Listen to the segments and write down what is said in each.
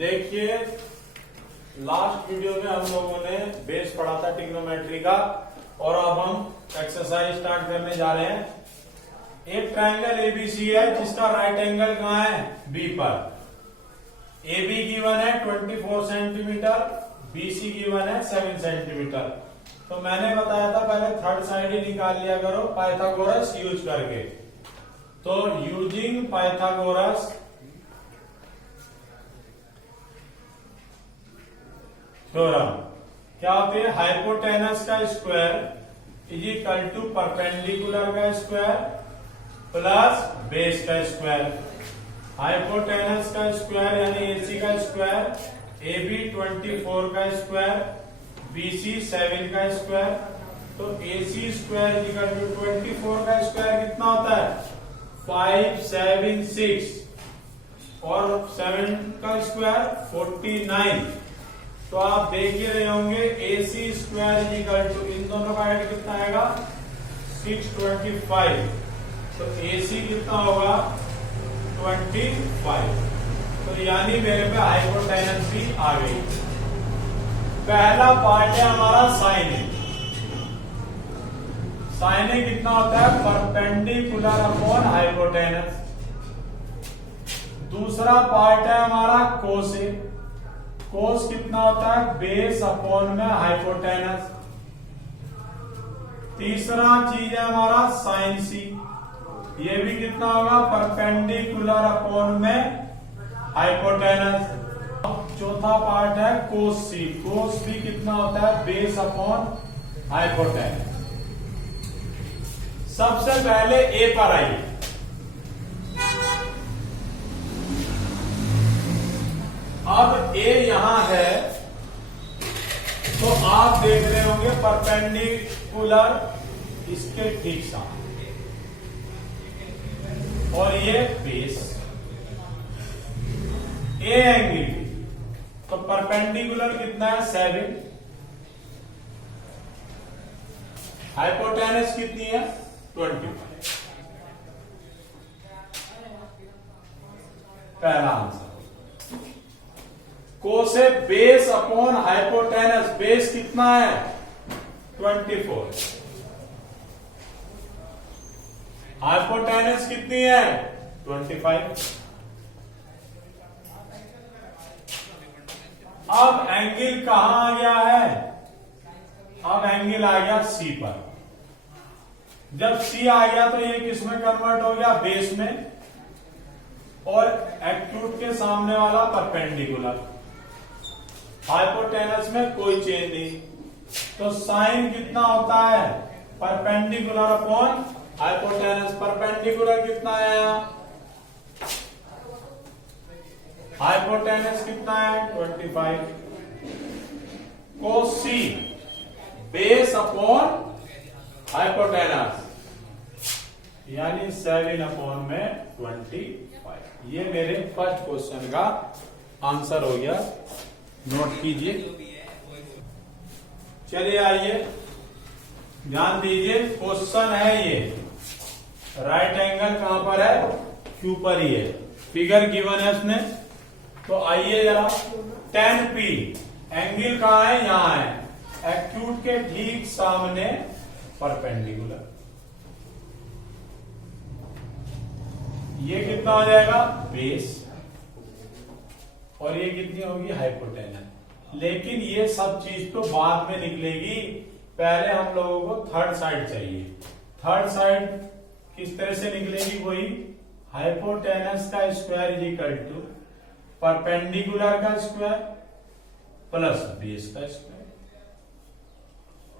देखिए last video में हम लोगों ने बेस पढ़ा था ट्रिग्नोमेट्री का और अब हम एक्सरसाइज स्टार्ट करने जा रहे हैं। एक ट्रायंगल एबीसी है जिसका राइट एंगल कहाँ है, बी पर। एबी गिवन है 24 सेंटीमीटर, बीसी गिवन है 7 सेंटीमीटर। तो मैंने बताया था पहले थर्ड साइड ही निकाल लिया करो पाइथागोरस यूज करके। तो यूजिंग पाइथागोरस थ्योरम क्या होती है, हाइपोटेनस का square is equal to perpendicular का स्क्वायर प्लस बेस का स्क्वायर। हाइपोटेनस का स्क्वायर यानी एसी का स्क्वायर, एबी 24 का स्क्वायर, बीसी 7 का स्क्वायर। तो AC square is equal to 24 का स्क्वायर कितना होता है 576 और 7 का स्क्वायर 49। तो आप देख ही रहे होंगे AC square is equal to इन दोनों का ऐड कितना आएगा 625। तो AC कितना होगा 25। तो यानी मेरे पे हाइपोटेनस भी आ गई। पहला पार्ट है हमारा साइन ए। साइन ए कितना होता है परपेंडिकुलर अपॉन हाइपोटेनस। दूसरा पार्ट है हमारा कोस ए। कोस कितना होता है बेस अपॉन में हाइपोटेनस। तीसरा चीज है हमारा साइन सी, ये भी कितना होगा परपेंडिकुलर अपॉन में हाइपोटेनस। चौथा पार्ट है कोस सी। कोस भी कितना होता है बेस अपॉन हाइपोटेनस। सबसे पहले ए पर आइए। अब ए यहां है तो आप देख रहे होंगे परपेंडिकुलर इसके ठीक सामने और ये बेस ए एंगल। तो परपेंडिकुलर कितना है 7, हाइपोटेनस कितनी है 25। पहला आंसर। कोसे बेस अपॉन हाइपोटेनस, बेस कितना है 24, हाइपोटेनस कितनी है 25। अब एंगल कहां आ गया है, अब एंगल आ गया सी पर। जब सी आ गया तो ये किसमें कन्वर्ट हो गया बेस में, और एक्यूट के सामने वाला परपेंडिकुलर। हाइपोटेनस में कोई चेंज नहीं। तो साइन कितना होता है परपेंडिकुलर अपॉन हाइपोटेनस। परपेंडिकुलर कितना है हाइपोटेनस कितना है 25। कोस सी बेस अपॉन हाइपोटेनस यानी 7 अपॉन में 25। ये मेरे फर्स्ट क्वेश्चन का आंसर हो गया, नोट कीजिए। चलिए आइए ध्यान दीजिए, क्वेश्चन है ये राइट एंगल कहां पर है क्यू पर ही है, फिगर गिवन है उसने। तो आइए जरा 10P एंगल कहां है, यहां है एक्यूट के ठीक सामने परपेंडिकुलर। ये कितना हो जाएगा बेस और ये कितनी होगी हाइपोटेनस। लेकिन ये सब चीज तो बाद में निकलेगी, पहले हम लोगों को थर्ड साइड चाहिए। थर्ड साइड किस तरह से निकलेगी, वही हाइपोटेनस का square is equal to perpendicular का स्क्वायर प्लस बेस का स्क्वायर।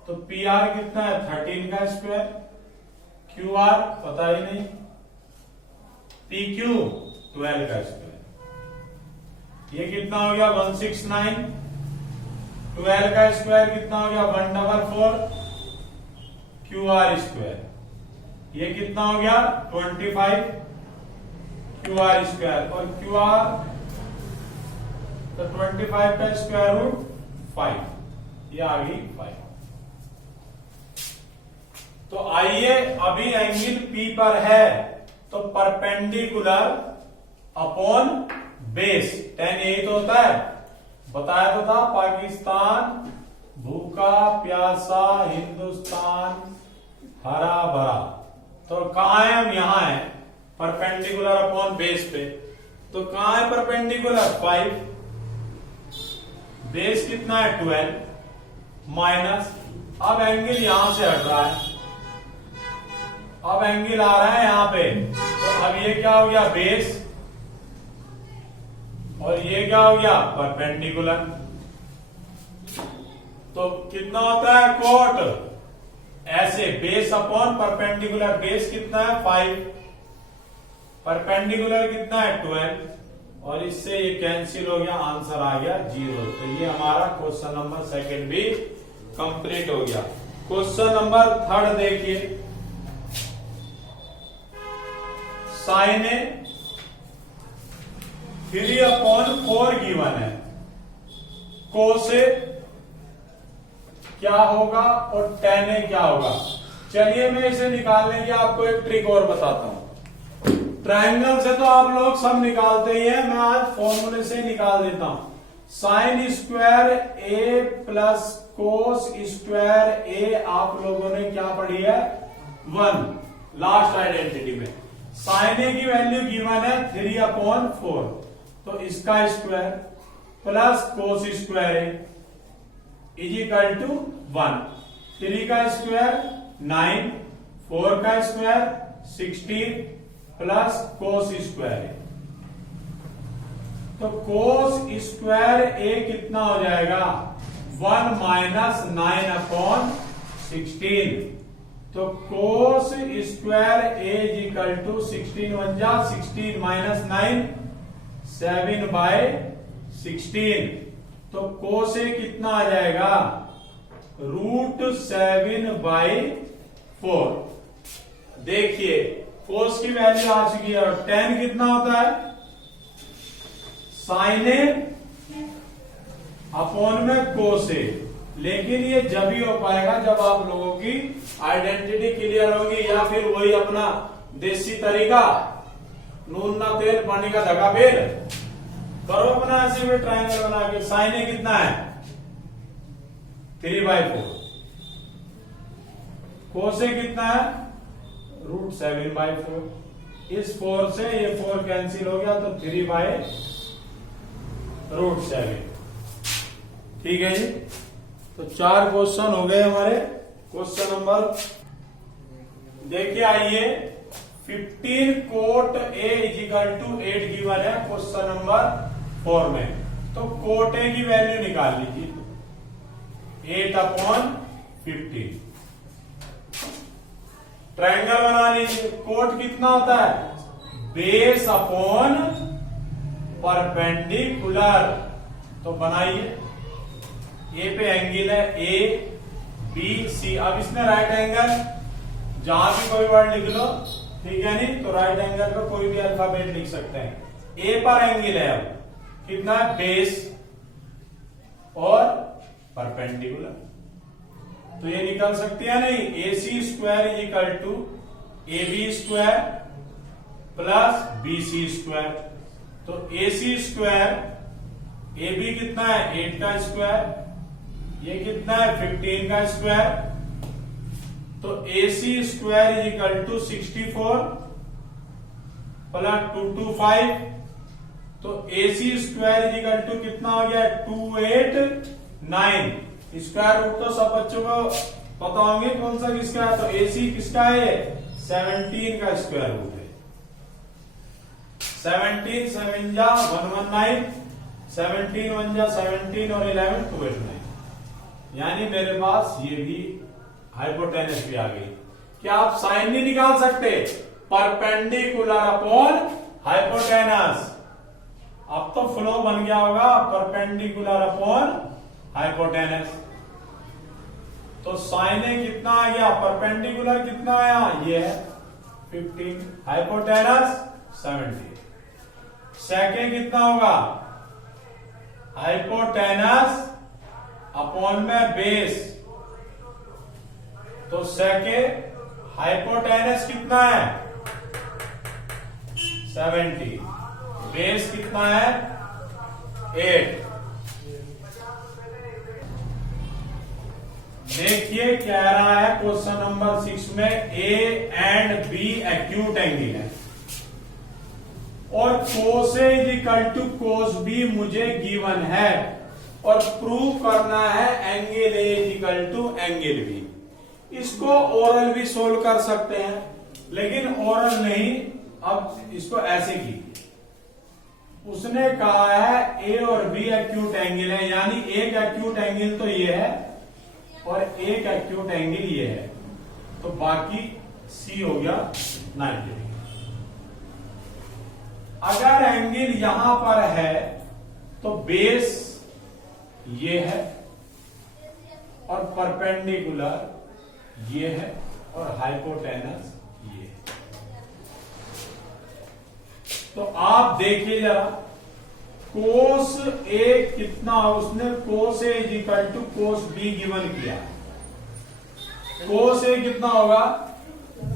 तो पी आर कितना है 13 का स्क्वायर, क्यू आर पता ही नहीं, पी क्यू 12 का स्क्वायर। ये कितना हो गया 169, 12 का स्क्वायर कितना हो गया 144, क्यू आर स्क्वायर। ये कितना हो गया 25 क्यू आर स्क्वायर, और क्यू आर तो 25 का स्क्वायर रूट 5, ये आ गई 5। तो आइए अभी एंगल P पर है तो परपेंडिकुलर अपॉन बेस। टेन यही तो होता है, बताया तो था। पाकिस्तान भूखा प्यासा, हिंदुस्तान हरा भरा। तो कहां है हम? यहां है, परपेंडिकुलर अपॉन बेस पे। तो कहां है परपेंडिकुलर? 5। बेस कितना है? 12 माइनस। अब एंगल यहां से हट रहा है, अब एंगल आ रहा है यहां पे। तो अब ये क्या हो गया? बेस। और ये क्या हो गया? परपेंडिकुलर। तो कितना होता है कोट? ऐसे बेस अपॉन परपेंडिकुलर। बेस कितना है? 5, परपेंडिकुलर कितना है? 12। और इससे ये कैंसिल हो गया, आंसर आ गया 0। तो ये हमारा क्वेश्चन नंबर सेकंड भी कंप्लीट हो गया। क्वेश्चन नंबर थर्ड देखिए। साइन 3/4 गिवन है, कोसे क्या होगा और tan ए क्या होगा? चलिए मैं इसे निकालने की आपको एक ट्रिक और बताता हूं। ट्रायंगल से तो आप लोग सब निकालते ही हैं, मैं आज फॉर्मूले से निकाल देता हूं। Sine square A plus cos square A आप लोगों ने क्या पढ़ी है? 1 लास्ट आइडेंटिटी में। साइन ए की वैल्यू गिवन है 3/4, तो इसका square plus cos square A is equal to 1। 3 का स्क्वायर 9, 4 का square 16 plus cos square A. तो कोस स्क्वायर ए कितना हो जाएगा? 1 माइनस 9/16। तो cos square A is equal to 16 1 जा 16 माइनस 9 7/16। तो कोस ए कितना आ जाएगा? √7/4। देखिए कोस की वैल्यू आ चुकी है। और tan कितना होता है? साइन ए अपॉन में कोस ए। लेकिन ये जब ही हो पाएगा जब आप लोगों की आइडेंटिटी क्लियर होगी, या फिर वही अपना देसी तरीका, नून ना तेल पानी का धक्का फेर करो अपना ऐसे में ट्रायंगल बना के। साइन ए कितना है? 3/4। कोस ए कितना है? √7/4। इस 4 से ये 4 कैंसिल हो गया, तो 3/√7। ठीक है जी। तो 4 क्वेश्चन हो गए हमारे। क्वेश्चन नंबर देखिए, आइए 15 cot A is equal to 8 given है क्वेश्चन नंबर 4 में। तो कोट ए की वैल्यू निकाल लीजिए, 8/15। ट्रायंगल बना लीजिए। कोट कितना होता है? Base upon perpendicular. तो बनाइए, ए पे एंगल है ए बी सी। अब इसमें राइट एंगल, जहां भी कोई वर्ड लिख लो, ठीक है नहीं? तो राइट एंगल का कोई भी अल्फाबेट लिख सकते हैं। ए पर एंगल है, अब कितना है? बेस और परपेंडिकुलर। तो ये निकल सकती है नहीं? AC square is equal to AB square plus BC square. तो AC स्क्वायर, AB कितना है? 8 का स्क्वायर, ये कितना है? 15 का स्क्वायर। तो AC square is equal to 64 plus 225। तो AC square is equal to कितना हो गया? 289। स्क्वायर रूट तो सब बच्चों को पता होंगे कौन सा किसका है। तो AC किसका है? 17 का स्क्वायर रूट है। 17 7 जा 119, 17 1 जा 17 और 11 289। यानी मेरे पास ये भी हाइपोटेनस भी आ गई। क्या आप साइन नहीं निकाल सकते? Perpendicular upon hypotenuse. अब तो फ्लो बन गया होगा, परपेंडिकुलर अपॉन हाइपोटेनस। तो साइन ए कितना आ गया? परपेंडिकुलर कितना आया? ये है 15, हाइपोटेनस 70। सेके कितना होगा? हाइपोटेनस अपॉन में बेस। तो सेके हाइपोटेनस कितना है? 70। बेस कितना है 8। देखिए कह रहा है क्वेश्चन नंबर 6 में A and B acute angle है और cos A is equal to cos B मुझे गिवन है और प्रूव करना है angle A is equal to angle B. इसको ओरल भी सोल्व कर सकते हैं लेकिन ओरल नहीं, अब इसको ऐसे कीजिए। उसने कहा है ए और बी एक्यूट एंगल है, यानी एक एक्यूट एंगल तो ये है और एक एक्यूट एंगल ये है, तो बाकी सी हो गया 90 डिग्री। अगर एंगल यहां पर है तो बेस ये है और परपेंडिकुलर ये है और हाइपोटेनस ये है। तो आप देखिए जरा कोस ए कितना, उसने cos A is equal to cos B given किया। कोस ए कितना होगा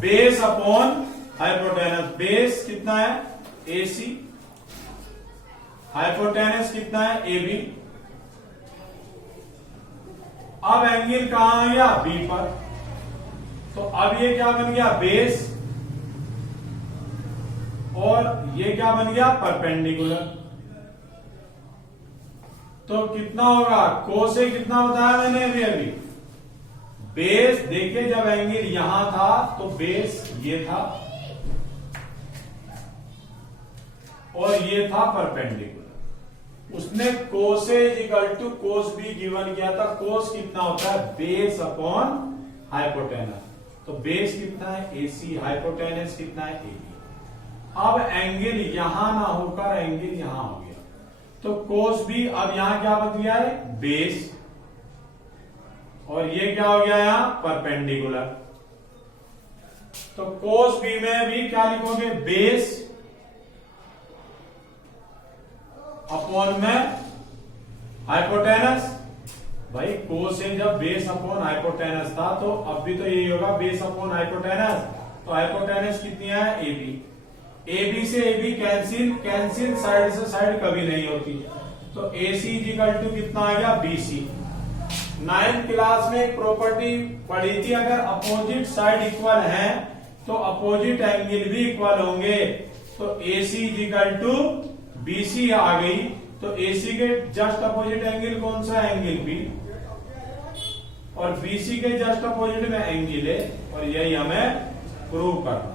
बेस अपॉन हाइपोटेनस। बेस कितना है AC, हाइपोटेनस कितना है AB। अब एंगल कहां आ गया B पर, तो अब ये क्या बन गया बेस और ये क्या बन गया परपेंडिकुलर। तो कितना होगा कोस ए कितना बताया मैंने अभी बेस। देखिए जब एंगल यहां था तो बेस ये था और ये था परपेंडिकुलर। उसने cos A equal to cos B given किया था। कोस कितना होता है बेस अपॉन हाइपोटेनस, तो बेस कितना है AC, हाइपोटेनस कितना है AB। अब एंगल यहां ना होकर एंगल यहां हो गया, तो कोस बी अब यहां क्या बन गया है बेस और ये क्या हो गया यहां परपेंडिकुलर। तो कोस बी में भी क्या लिखोगे बेस अपॉन में हाइपोटेनस। भाई कोस ए जब बेस अपॉन हाइपोटेनस था तो अब भी तो यही होगा बेस अपॉन हाइपोटेनस। तो हाइपोटेनस कितनी है AB। AB से AB कैंसिल, कैंसिल साइड से साइड कभी नहीं होती, तो AC इक्वल टू कितना आ गया BC। 9th क्लास में एक प्रॉपर्टी पढ़ी थी, अगर अपोजिट साइड इक्वल है तो अपोजिट एंगल भी इक्वल होंगे। तो AC इक्वल टू BC आ गई, तो AC के जस्ट अपोजिट एंगल कौन सा एंगल B और BC के जस्ट अपोजिट में एंगल है और यही हमें प्रूव करना।